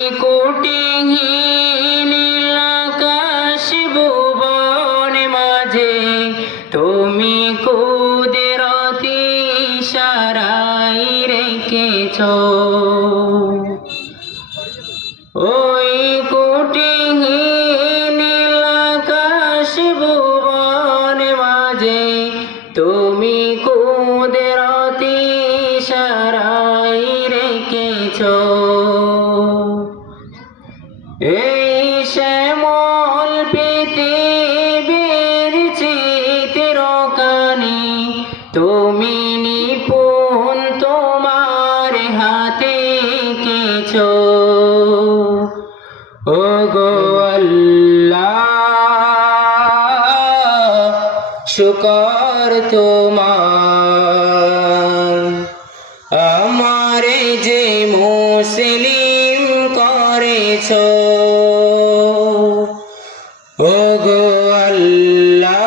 কোটিহীন আকাশ ভুবন মাঝে তুমি কুদরতি ইশারায় রেখেছ। ওই কোটিহীন আকাশ ভুবন মাঝে তুমি কুদরতি ইশারায় রেখেছ। এই শ্যামল পৃথিবীর চিত্রখানি তুমি নিপুণ তোমার হাতে এঁকেছ। ওগো আল্লাহ শুকর তোমার, আমারে যে মুসলিম করেছ। ওগো আল্লাহ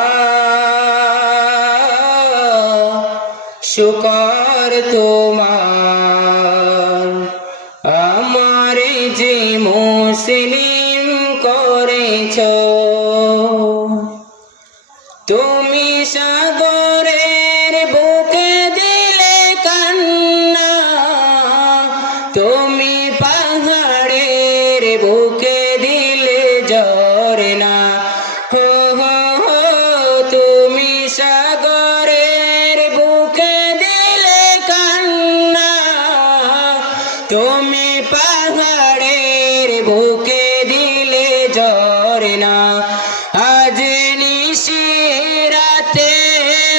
শুকর তোমার, আমারে যে মুসলিম করেছ। তুমি সাগরের বুকে দিলে কান্না, তুমি পাহাড়ের বুকে দিলে ঝরনা। হো হো হো তুমি সাগরের বুকে দিলে কান্না, তুমি পাহাড়ের বুকে দিলে ঝরনা। আজ নিশিরাতে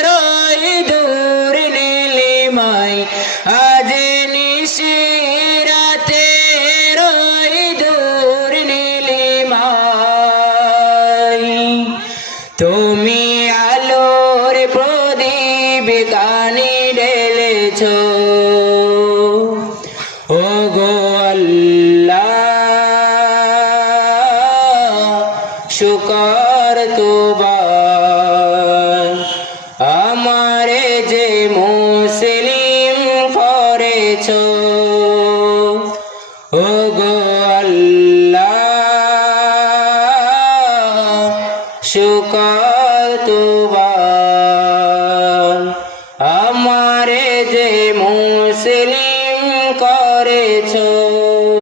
রই দূর নীলিমায়, আজ নিশিরাতে রই দূর নীলিমায়, তুমি আলোর প্রদীপ কানে ঢেলেছ। ওগো আল্লাহ শুকর তোমার, আমারে যে মুসলিম করেছ। ওগো আল্লাহ শুকর তোমার।